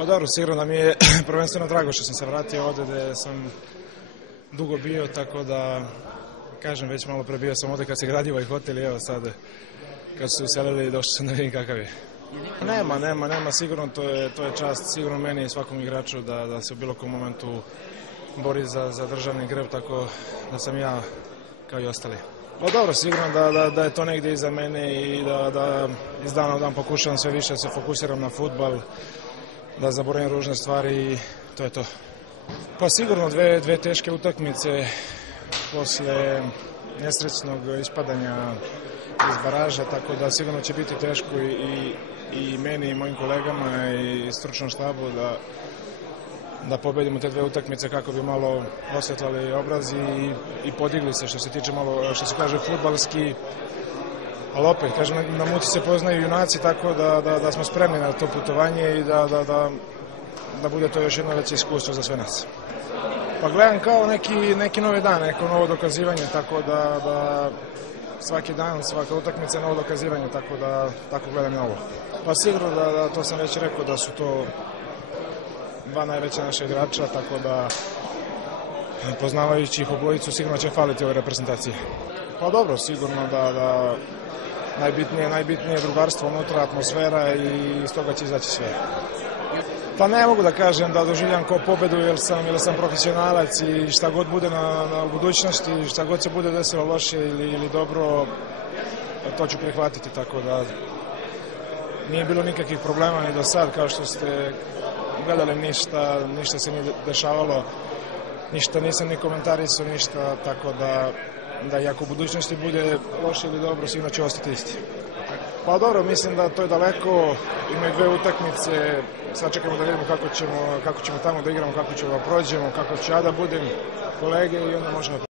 Pa dobro, sigurno da mi je prvenstveno drago što sam se vratio ovde gde sam dugo bio, tako da, kažem, već malo pre bio sam ovde kad se gradio ovaj hotel i evo sad kad su se uselili i došli sam da vidim kakav je. Nema, sigurno to je čast, sigurno meni i svakom igraču da se u bilo kom momentu bori za državni grb, tako da sam ja kao i ostali. Pa dobro, sigurno da je to negde iza mene i da iz dana u dan pokušavam sve više da se fokusiram na fudbal, da zaboravim ružne stvari i to je to. Pa sigurno dve teške utakmice posle nesrećnog ispadanja iz baraža, tako da sigurno će biti teško i meni i mojim kolegama i stručnom štabu da pobedimo te dve utakmice kako bi malo osvetlali obraz i podigli se što se tiče malo, što se kaže, fudbalski. Ali opet, kažem, na muci se poznaju junaci, tako da smo spremni na to putovanje i da bude to još jedno veće iskustvo za sve nas. Pa gledam kao neki novi dan, neko novo dokazivanje, tako da svaki dan, svaka utakmica je novo dokazivanje, tako gledam i ovo. Pa sigurno da to sam već rekao da su to dva najveća naša igrača, tako da poznavajući ih obojicu sigurno će faliti ove reprezentacije. Pa dobro, sigurno da najbitnije je drugarstvo unutra, atmosfera i iz toga će izaći sve. Pa ne mogu da kažem da doživljam kao pobedu jer sam profesionalac i šta god bude na budućnosti, šta god se bude desilo loše ili dobro, to ću prihvatiti, tako da nije bilo nikakvih problema ni do sad, kao što ste gledali, ništa se nije dešavalo, ništa nisam ni komentarisao, ništa, tako da i ako u budućnosti bude loše ili dobro, sigurno će ostati isti. Pa dobro, mislim da to je daleko, imaju dve utakmice, sad čekamo da vidimo kako ćemo tamo da igramo, kako ćemo da prođemo, kako ću ja da budem kolege i onda možemo